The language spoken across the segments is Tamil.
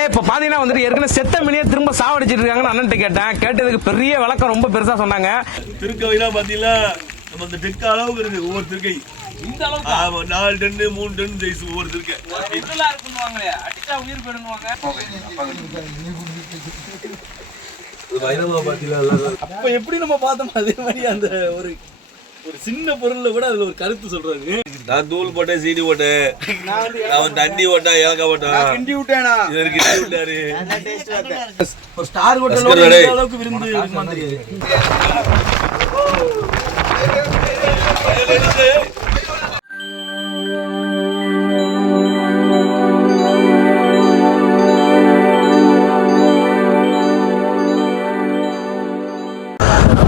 நண்பர்களே இப்ப பாத்தீங்கன்னா வந்துட்டு ஏற்கனவே செத்த மீனே திரும்ப சாவடிச்சிட்டு இருக்காங்கன்னு அண்ணன்ட்ட கேட்டேன். கேட்டதுக்கு பெரிய விளக்கம் ரொம்ப பெருசா சொன்னாங்க. திருக்கவைலாம் பாத்தீங்கன்னா நம்ம இந்த தெக்க அளவுக்கு இருக்கு ஒவ்வொரு திருக்கை. இந்த அளவுக்கு 4 டன் 3 டன் சைஸ் ஒவ்வொரு திருக்கை. இதெல்லாம் இருக்குவாங்களே அடிச்சா உயிர் போடுவாங்க. அப்ப எப்படி நம்ம பார்த்தோம் அதே மாதிரி அந்த ஒரு சின்ன பொருள்ல கூட அதுல ஒரு கருத்து சொல்றாங்க. நான் தூள் போட்டேன், சீனி போட்டேன், அவன் தண்ணி போட்டா, ஏலக்காய் போட்டான், கிண்டி விட்டானா, இவர் கிண்டி விட்டாரு. ஒரு ஸ்டார் ஹோட்டலோட இந்த அளவுக்கு விருந்து இருக்குமா தெரியாது.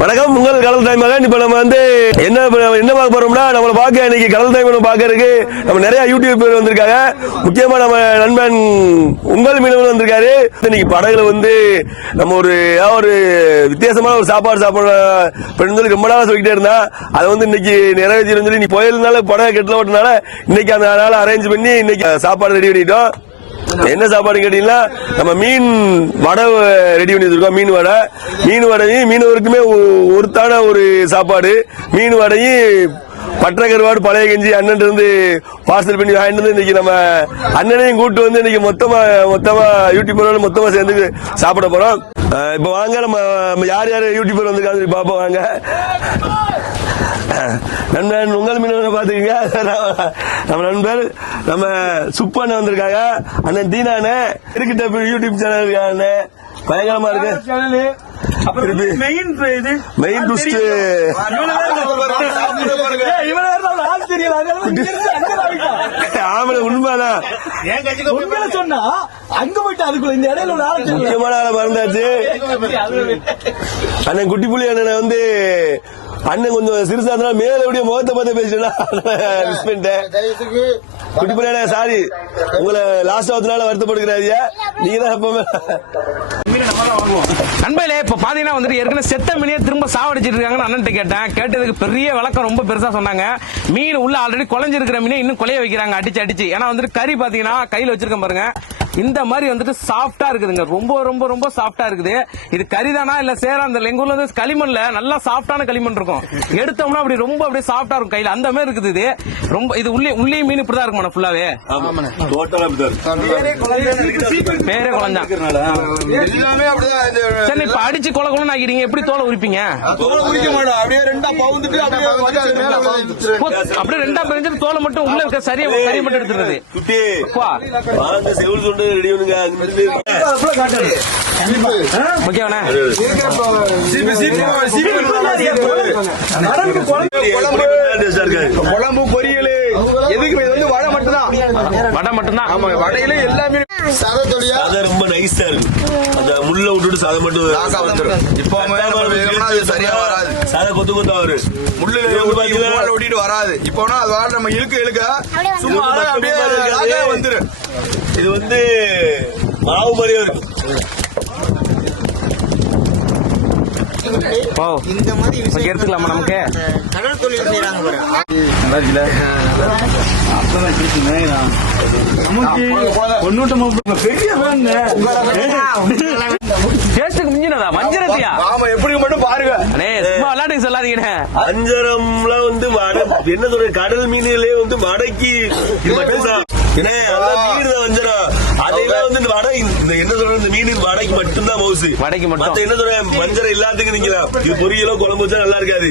வணக்கம், உங்கள் கடல் தாய் மகன். இப்ப நம்ம வந்து என்ன பார்க்க போறோம்னா, நம்மளை பார்க்க இன்னைக்கு கடல் தாய் மகன் பார்க்கறதுக்கு நம்ம நிறைய யூடியூப் பேர் வந்திருக்காங்க. முக்கியமா நம்ம நண்பன் உங்கள் மீனவன் வந்திருக்காரு. இன்னைக்கு படகுல வந்து நம்ம ஒரு வித்தியாசமான ஒரு சாப்பாடு சாப்பிடணும் சொல்லி ரொம்ப நாளா சொல்லிக்கிட்டே இருந்தா, அதை வந்து இன்னைக்கு நிறைவேற்றிடும் சொல்லி நீ புயல்னால படகு கெட்டல ஓட்டினால இன்னைக்கு அந்த நாளை அரேஞ்ச் பண்ணி இன்னைக்கு சாப்பாடு ரெடி பண்ணிட்டோம். என்ன சாப்பாடு கேட்டீங்கன்னா, நம்ம மீன் வடை ரெடி பண்ணி வச்சிருக்கோம். மீன் வடையும் மீனவருக்குமே ஒருத்தான ஒரு சாப்பாடு. மீன் வடையும் பட்டை கருவாடு, பழைய கஞ்சி அண்ணன் இருந்து பார்சல் பண்ணி வாங்கிட்டு வந்து இன்னைக்கு நம்ம அண்ணனையும் கூட்டு வந்து இன்னைக்கு மொத்தமா யூடியூபரோட மொத்தமா சேர்ந்து சாப்பிட போறோம். இப்ப வாங்க நம்ம யார் யூடியூபர் வந்திருக்காங்க பாப்போம். வாங்க நண்பன் உங்கள் மீனவனை பாத்துக்கீங்க. நம்ம நண்பர் நம்ம சுப்பண்ண வந்திருக்காங்க. அண்ணன் தீனானே இருக்கிட்ட யூடியூப் சேனல் இருக்காங்க. பயங்கரமா இருக்கு. மெயின் டுஸ்ட் உண்மைதான். சொன்னா அங்க போயிட்டு அதுக்குள்ள இந்த இடையில முக்கியமான ஆளை மறந்தாச்சு. அண்ணன் குட்டி புள்ளி அண்ணனை வந்து அண்ணன் கொஞ்சம் சிறுசா இருந்தாலும் மேல எப்படியோ முகத்தை பார்த்து பேசிட்டேன். குட்டி புள்ளி சாரி, உங்களை லாஸ்ட் ஆகுதுனால வருத்தப்படுகிறாரியா. நீங்க தான் எப்பவுமே நண்பர்களே இப்ப பாத்தீங்கன்னா வந்துட்டு ஏற்கனவே செத்த மீனே திரும்ப சாவடிச்சிட்டு இருக்காங்கன்னு அண்ணன்ட்ட கேட்டேன். கேட்டதுக்கு பெரிய விளக்கம் ரொம்ப பெருசா சொன்னாங்க. மீன் உள்ள ஆல்ரெடி குழஞ்சிருக்கிற மீனை இன்னும் குலைய வைக்கிறாங்க அடிச்சு. ஏன்னா வந்துட்டு கறி பாத்தீங்கன்னா கையில வச்சிருக்கேன் பாருங்க, இந்த மாதிரி வந்துட்டு சாஃப்டா இருக்குதுங்க. ரொம்ப ரொம்ப ரொம்ப சாஃப்டா இருக்குது. இது கறிதானா இல்ல சேரா? அந்த எங்க ஊர்ல வந்து களிமண்ல நல்லா சாஃப்டான களிமண் இருக்கும். எடுத்தோம்னா அப்படி ரொம்ப அப்படியே சாஃப்டா இருக்கும் கையில. அந்த மாதிரி இருக்குது இது. ரொம்ப இது உள்ளே மீன் இப்படிதான் இருக்குமா ஃபுல்லாவே? பேரே குழந்தான். சரி, இப்ப அடிச்சு கொலை ஆகிடுங்க. எப்படி தோலை உரிப்பீங்க? அப்படியே ரெண்டா பிரிஞ்சு தோலை மட்டும் உள்ள இருக்க சரியா கறி மட்டும் எடுத்துருது. குழம்பு பொரியல் எதுக்கு வந்து வடை மட்டும்தான். ஆமா, வடையில எல்லாமே ரொம்ப நைஸா இருக்கு. அந்த முள்ள விட்டுட்டு சாதம் மட்டும் சரியா வராது. சாதம் கொத்து கொத்தா வரும். முள்ளு ஒட்டிட்டு வராது. இப்போ அது நம்ம இழுக்க சும்மா அப்படியே வந்துரு. இது வந்து மாவு மாதிரியா இருக்கு. இந்த மாதிரி எடுத்துக்கலாமா? நமக்கு கடல் தொழில் செய்யறாங்க. எப்படி மட்டும் பாருங்க. விளையாட்டுக்கு சொல்லாதீங்க. அஞ்சரம்லாம் வந்து என்ன சொல்ற, கடல் மீனிலே வந்து வடைக்கு மட்டும்தான். வஞ்சரம் அதெல்லாம் வந்து வடை என்ன சொல்ற, இந்த மீன் வடைக்கு மட்டும்தான் மவுசு. வடைக்கு மட்டும் என்ன சொல்ற, வஞ்சரம் எல்லாத்துக்கும் நீங்களா இது பொரியலோ குழம்பு வச்சா நல்லா இருக்காது.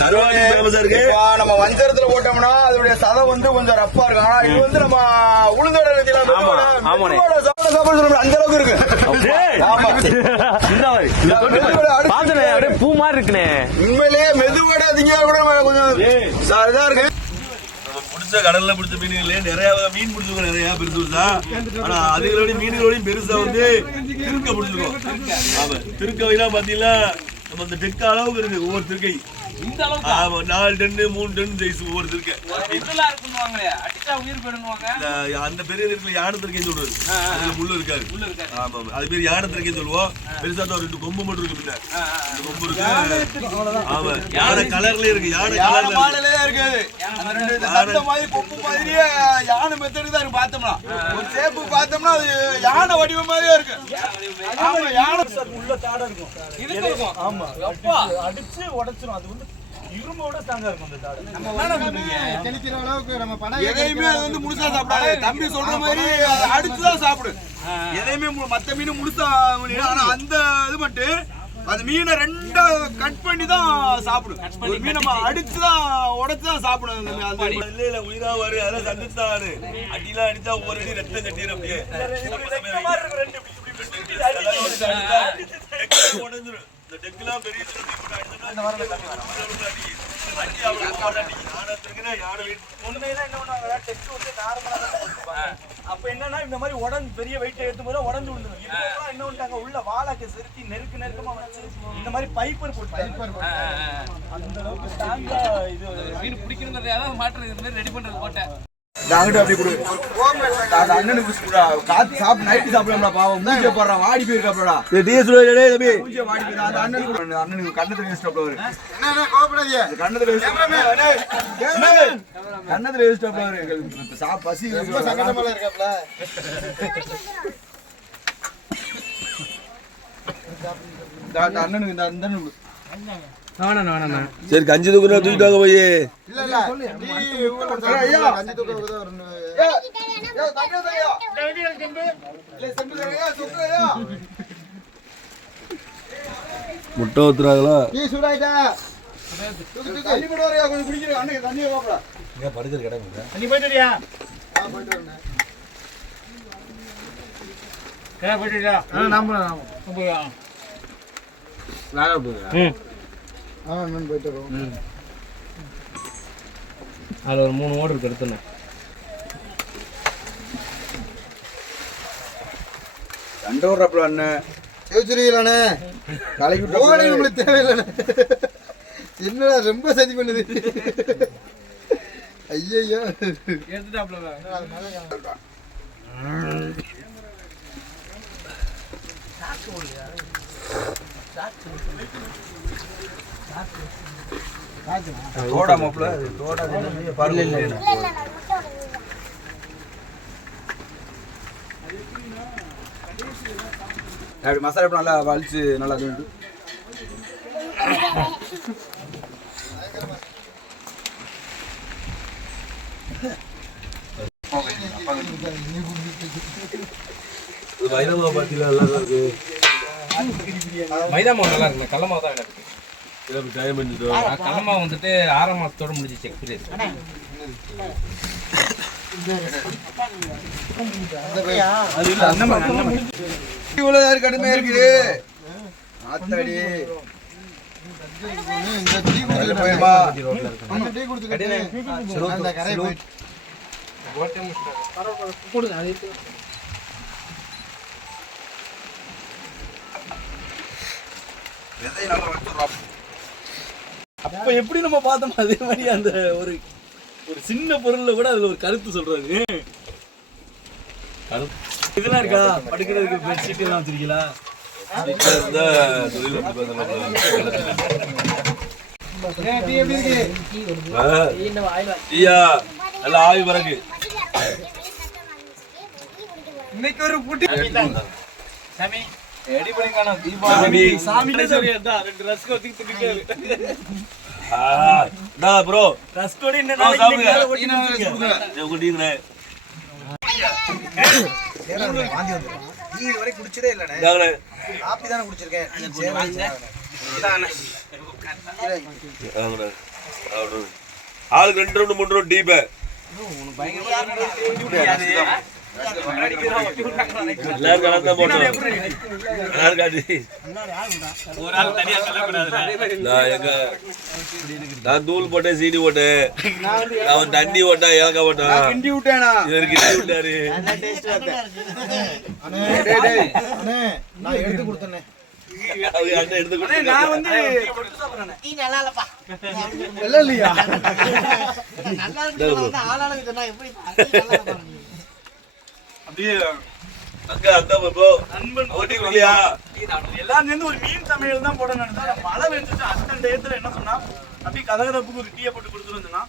கருவாடி ஃபேமஸா இருக்கு. நம்ம வஞ்சரத்துல போட்டோம்னா அதோட சதை வந்து கொஞ்சம் ரப்பா இருக்கும். ஆனா இது வந்து நம்ம உளுந்தோட அந்த அளவுக்கு இருக்கு. அப்படியே பூ மாதிரி இருக்குனே. உண்மையிலேயே மெதுவோட திங்க கூட கொஞ்சம் இதா இருக்கு. கடல்ல பிடிச்ச மீன்களே நிறைய மீன் பிடிச்சவங்க நிறைய பெருசா. ஆனா அதுகளோட மீன்களோடையும் பெருசா வந்து திருக்க பிடிச்சிருக்கோம். ஆமா, திருக்கவைலாம் பாத்தீங்கன்னா நம்ம இந்த தெக்க அளவுக்கு இருக்கு ஒவ்வொரு திருக்கை. இந்த அளவுக்கு ஆமா 4 டன் 3 டன் சைஸ் ஒவ்வொரு இருக்கு. இதெல்லாம் இருக்குன்னுவாங்களே அடிச்சா உயிர் போயிடுவாங்க. அந்த பெரிய இருக்குல்ல யானை திருக்கைன்னு சொல்றது. அதுல முள்ளு இருக்காது. ஆமா ஆமா. அது பேர் யானை திருக்கைன்னு சொல்லுவோம். பெருசா தான் 2 கொம்பு மட்டும் இருக்கு பின்ன. அந்த கொம்பு இருக்கு. ஆமா. யானை கலர்ல இருக்கு. யானை கலர்ல மாடலே தான் இருக்காது. அந்த ரெண்டு சத்த மாதிரி கொம்பு மாதிரியே யானை மெத்தடுக்கு தான் இருக்கு பார்த்தோம்னா. ஒரு சேப்பு பார்த்தோம்னா அது யானை வடிவம் மாதிரியே இருக்கு. ஆமா யானை உள்ள தாடா இருக்கும். இருக்கும். ஆமா. அப்பா அடிச்சு உடைச்சிரும். அது வந்து இரும்போட ஸ்ட்ராங்கா இருக்கும் அந்த தாடை. தெளிக்கிற அளவுக்கு நம்ம படம் எதையுமே அது வந்து முழுசா சாப்பிடாது. தம்பி சொல்ற மாதிரி அடிச்சு தான் சாப்பிடு. எதையுமே மத்த மீன் முழுசா ஆனா அந்த இது மட்டும் அந்த மீனை ரெண்டா கட் பண்ணி தான் சாப்பிடும். ஒரு மீன் நம்ம அடிச்சு தான் உடைச்சு தான் சாப்பிடும். இல்ல இல்ல உயிரா வரு அதெல்லாம் சந்துத்தாரு. அடிலாம் அடிச்சா ஒவ்வொரு அடி ரத்தம் கட்டிரும் அப்படியே. உடைஞ்சிரும். இந்த டெக்லாம் பெரிய அப்ப என்னன்னா இந்த மாதிரி உடஞ்சு பெரிய வெயிட் எடுத்து போது உடஞ்சு விழுந்துரும். இப்ப என்ன பண்ணிட்டாங்க உள்ள வாழைக்கு செருக்கி நெருக்கமா வச்சு இந்த மாதிரி பைப்பர் போட்டு அந்த அளவுக்கு ஸ்ட்ராங்கா இது மீன் பிடிக்கணுங்கிறத மாற்றம் ரெடி பண்றது போட்டேன். நாங்கிட்ட அப்படி கொடு. அந்த அண்ணனுக்கு குடுடா. காத்து சாப்பிட்டு நைட்டு சாப்பிடலாம்டா பாவம். மூஞ்சிய போடுறான் வாடி போயிருக்காப்லடா. டிஎஸ் டேய் தம்பி மூஞ்சிய வாடி போயிருக்கா. அந்த அண்ணனுக்கு கண்ணத்துல வேஸ்டாப்ல வரு. என்ன கோபப்படாதீங்க. கண்ணத்துல வேஸ்டாப்ல. டேய் கண்ணத்துல வேஸ்டாப்ல வரு. பசி ரொம்ப சங்கடமா இருக்காப்ல. அந்த அண்ணனுக்கு இந்த அண்ணனுக்கு சரி கஞ்சி தூக்குறா தூக்கிட்டாங்க போய். இல்ல இல்ல நீ ஐயா கஞ்சி தூக்க தான் வரணும். ஏய் தங்க தயா இல்ல செம்பு தரையா சுக்கையா முட்டை ஊத்துறாங்களா? நீ சுடாயிட்டா தண்ணி போடு வரையா கொஞ்சம் குடிக்கிற அண்ணே தண்ணி வாப்படா. இங்க படுக்கிற கிடக்குங்க. நீ போயிடுறியா? போயிட்டு வரேன். போயிடுறியா? நாம போயா லாகா போறா. நான் போயிட்டு வரேன். அதுல ஒரு 3 ஓடு இருக்கு எடுத்துனே. ரெண்டு ஓடுறப்பல அண்ணன் சேச்சுரியிலானே கலைக்கு ஓடி நம்மளுக்கு தேவையில்லை. என்னடா ரொம்ப சதி பண்ணுது. ஐயோ எடுத்துட்டாப்ல தோடா மாப்ள தோடா பாருங்க. இல்ல அப்படி மசாலா எப்படி நல்லா வலிச்சு நல்லா தூண்டு. மைதா பாத்தீங்களா நல்லா இருக்கு. மைதா மாவு நல்லா இருக்கு. கடல மாவு தான் எனக்கு. டைம் பண்ணிட்டு கடல மாவு வந்துட்டு 6 மாசத்தோட முடிஞ்சிச்சு எக்ஸ்பீரியன்ஸ். இவ்வளவு கடுமையா இருக்கு. ஆத்தாடி இந்த டீ குடிக்கல போயமா. அந்த டீ குடிச்சிட்டு அந்த கரை போய் போடுங்க. அது வெதை நல்லா வச்சுறோம். அப்ப எப்படி நம்ம பார்த்தோம் அதே மாதிரி அந்த ஒரு ஒரு சின்ன பொருள்ல கூட அதுல ஒரு கருத்து சொல்றாரு. இதெல்லாம் இருக்கா? படுக்கிறதுக்கு பெட்ஷீட் எல்லாம் வச்சிருக்கீங்களா? நல்ல ஆவி பிறகு இன்னைக்கு ஒரு புட்டி சாமி ரெடி பண்ணிக்கானோ தீபாவளி சாமியே சரியாடா. 2 ரஸ்க் ஒதுக்கி தின்னுங்க. ப்ரோ ரஸ்கோட இந்த நாளைக்கு மேல ஒட்டி குடிங்க. வாந்தி வந்து நீ இதுவரை குடிச்சதே இல்லனே. காபி தான குடிச்சிருக்கேன். ஆளுக்கு 2 ரவுண்ட் 3 ரவுண்ட் டீப். எல்லாரும் கலந்தா போட்டோம். எல்லாரும் காட்டி ஒரு ஆள் தனியா சொல்லக்கூடாது. நான் தூள் போட்டேன், சீனி போட்டேன், அவன் தண்ணி போட்டான், ஏலக்காய் போட்டான். கிண்டி விட்டேனா இவருக்கு கிண்டி விட்டாரு. நான் எடுத்து கொடுத்தேனே. அவங்க அண்ணன் எடுத்து அண்ணே, நான் வந்து தொட்டு சாப்பிடுறேன். டீ நல்லா இல்லப்பா. நல்லா இல்லையா? நல்லா இருக்குன்னு வந்து ஆளாளுக்கு சொன்னா எப்படி டீ நல்லா இல்லப்பா. அப்படியே அக்கா அந்த போ நண்பன் ஓட்டி இல்லையா எல்லாரும் சேர்ந்து ஒரு மீன் சமையல் தான் போட நடந்தா மழை வெந்துச்சு. அந்த டயத்துல என்ன சொன்னா, அப்படியே கதகதப்புக்கு ஒரு டீயை போட்டு கொடுத்துருந்தா,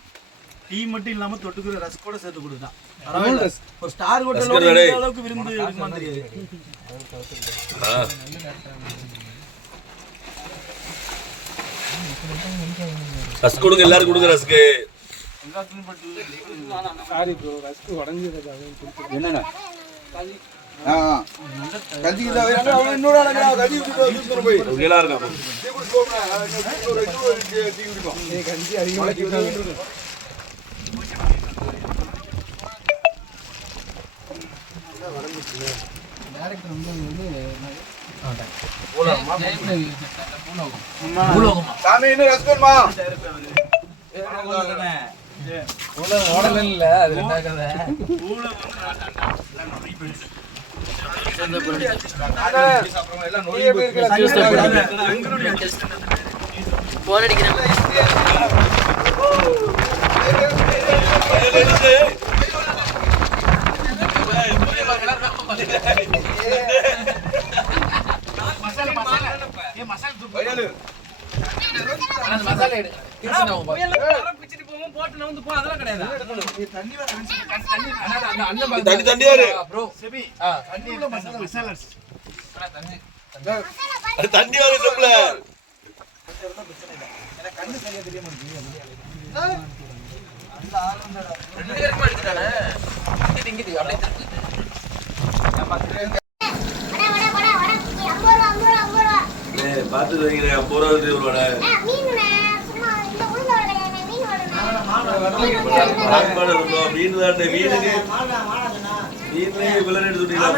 டீ மட்டும் இல்லாம தொட்டுக்கிற ரஸ்கோட சேர்த்து கொடுத்தான். பரவாயில்ல. ஒரு ஸ்டார் ஹோட்டலோட இந்த அளவுக்கு விருந்து இருக்குமான்னு தெரியாது. ரஸ்க் கொடுங்க, எல்லாரும் கொடுங்க ரஸ்க். கீழா இருக்கா சாமி இன்னும் ரெஸ்பான்மா தண்ணி தண்ணியாரு தண்ணி வாங்க செப்ல பாத்து வைக்கிறேன் 50 ரூபா ஒரு வடை மீன் தாண்டே மீனுக்கு மீன்லயே இவ்வளவு ரேட் சொல்றீங்களா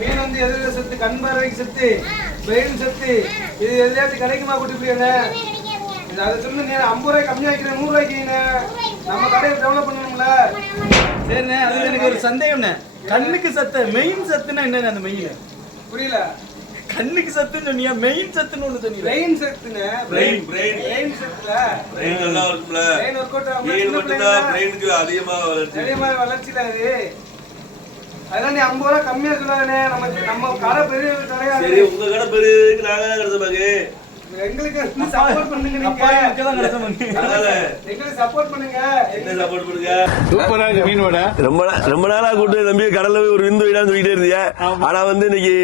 மீன் வந்து எதுல செத்து கண்பார்வைக்கு செத்து பிரெயின் செத்து இது எதுலயாச்சும் கிடைக்குமா குட்டிப்பிடியா அதை சொல்லு 50 ரூபாய் கம்மியா வைக்கிறேன் 100 ரூபாய்க்கு நம்ம கடையை டெவலப் பண்ணணும்ல சரிண்ணே, அதுல எனக்கு ஒரு சந்தேகம்ண்ணே. கண்ணுக்கு சத்து மெயின் சத்துன்னா என்னங்க? அந்த மெயின் புரியல கண்ணுக்கு சத்துன்னு சொன்னீங்க, மெயின் சத்துன்னு ஒண்ணு சொன்னீங்க. பிரெயின் செத்துன்னு பிரெயின் செத்துல பிரெயின் நல்லா இருக்கும்ல பிரெயின் ஒர்க் அவுட் ஆகும் மீன் மட்டும்தான் பிரெயினுக்கு அதிகமா வளர்ச்சி அதே மாதிரி வளர்ச்சியில அது அதெல்லாம் நீ 50 ரூபாய் கம்மியா சொல்லாதே நம்ம கடை பெரிய கிடையாது சரி உங்க கடை பெருக்கு நாங்க தான் கிடைச்ச பாக்கு எங்களுக்கு சப்போர்ட் பண்ணுங்க அப்பா நீங்க எனக்கு தான் கிடைச்ச மாதிரி. அதனால எங்களுக்கு சப்போர்ட் பண்ணுங்க என்ன சப்போர்ட் பண்ணுங்க சூப்பரா இருக்கு மீன் வடை. ரொம்ப நாளா கூட்டு தம்பி கடல்ல போய் ஒரு விருந்து வீடான்னு சொல்லிட்டே இருந்தீங்க. ஆனா வந்து இன்னைக்கு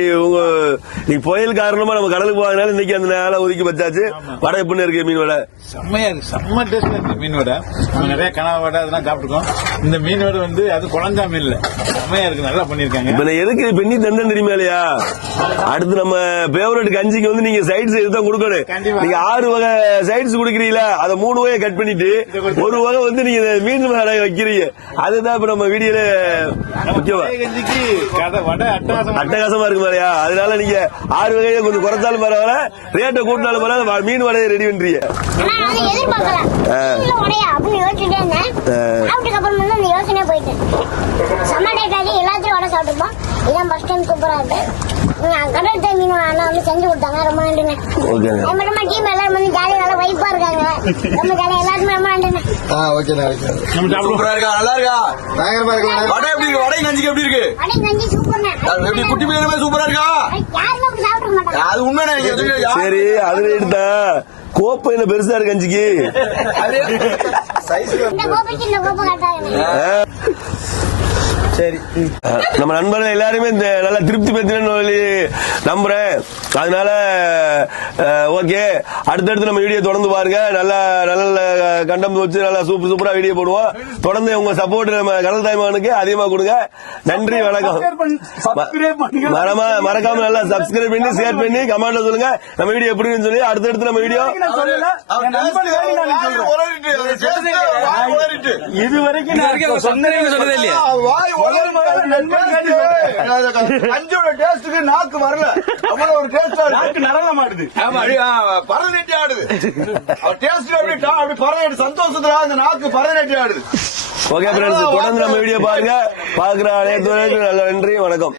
நீ புயல் காரணமா நம்ம கடலுக்கு போகாதனால இன்னைக்கு அந்த நாளை ஒதுக்கி வச்சாச்சு. வடை எப்படின்னு இருக்கு மீன் வடை? செம்மையா இருக்கு, செம்ம டேஸ்ட்ல இருக்கு மீன் வடை. நம்ம நிறைய கனவா வடை அதெல்லாம் சாப்பிட்டுருக்கோம். இந்த மீன் வடை வந்து அது குழஞ்சா மீன் இல்ல, செம்மையா இருக்கு, நல்லா பண்ணிருக்காங்க. இப்ப நான் எதுக்கு பெண்ணி தந்தேன் தெரியுமா இல்லையா? அடுத்து நம்ம ஃபேவரட் கஞ்சிக்கு வந்து நீங்க சைட்ஸ் எதுதான் கொடுக்கணும். நீங்க 6 வகை சைட்ஸ் குடுக்கறீங்களா, அதை 3 வகை கட் பண்ணிட்டு ஒரு வகை வந்து நீங்க மீன் வடை வைக்கிறீங்க. அதுதான் இப்ப நம்ம வீடியோல முக்கியமா கஞ்சிக்கு வடை அட்டகாசமா இருக்கு மாதிரியா. அதனால நீங்க 6 வகையை கொஞ்சம் குறைச்சாலும் பரவாயில்ல, ரேட்டை கூட்டினாலும் பரவாயில்ல, மீன் வடையை ரெடி பண்றீங்க. எல்லாத்தையும் வடை சாப்பிட்டுப்போம். இதான் பஸ் டைம் சூப்பரா இருக்கு. கடல் டைம் மீன் அண்ணா வந்து செஞ்சு கொடுத்தாங்க, ரொம்ப நன்றிங்க. அது மட்டும் டீம் எல்லாரும் வந்து ஜாலியா நல்லா வைப்பா இருக்காங்க, ரொம்ப ஜாலியா எல்லாருமே ரொம்ப நன்றிங்க. சூப்பரா இருக்கா, நல்லா இருக்கா, பயங்கரமா இருக்கு. வடை எப்படி இருக்கு? வடை கஞ்சிக்கு எப்படி இருக்கு? வடை கஞ்சி சூப்பர்ண்ணே. எப்படி குட்டி மீனுமே சூப்பரா இருக்கா? யாருமே அப்படி சாப்பிட மாட்டாங்க. அது உண்மை. சரி அதுல எடுத்தா கோப்பையில பெருசா இருக்கு கஞ்சிக்கு. இந்த கோப்பைக்கு இந்த கோப்பை கட்டாங்க. சரி நம்ம நண்பர்கள் எல்லாருமே இந்த நல்லா திருப்தி பெற்றேன்னு நம்புறேன். அதனால ஓகே, அடுத்தடுத்து நம்ம வீடியோ தொடர்ந்து பாருங்க. நல்ல நல்ல கண்டம் வச்சு நல்லா சூப்பரா வீடியோ போடுவோம். தொடர்ந்து உங்க சப்போர்ட் நம்ம கடல் தாய்மானுக்கு அதிகமா கொடுங்க. நன்றி, வணக்கம். மறக்காம நல்லா சப்ஸ்கிரைப் பண்ணி ஷேர் பண்ணி கமெண்ட்ல சொல்லுங்க நம்ம வீடியோ எப்படின்னு சொல்லி. அடுத்தடுத்து நம்ம வீடியோ இது வரைக்கும் சொன்னதே இல்லையா? அஞ்சோட டேஸ்டுக்கு நாக்கு வரல, அவ்வளவு ஒரு டேஸ்ட் நாக்கு நரளம் ஆடுது, பரதநாட்டியம் ஆடுது. டேஸ்ட் அப்படி பரதநாட்டியம் சந்தோஷத்துல அந்த நாக்கு பரதநாட்டியம் ஆடுது. ஓகே ஃப்ரெண்ட்ஸ், தொடர்ந்து நம்ம வீடியோ பாருங்க. பாக்குற அனைத்து நல்ல நன்றி, வணக்கம்.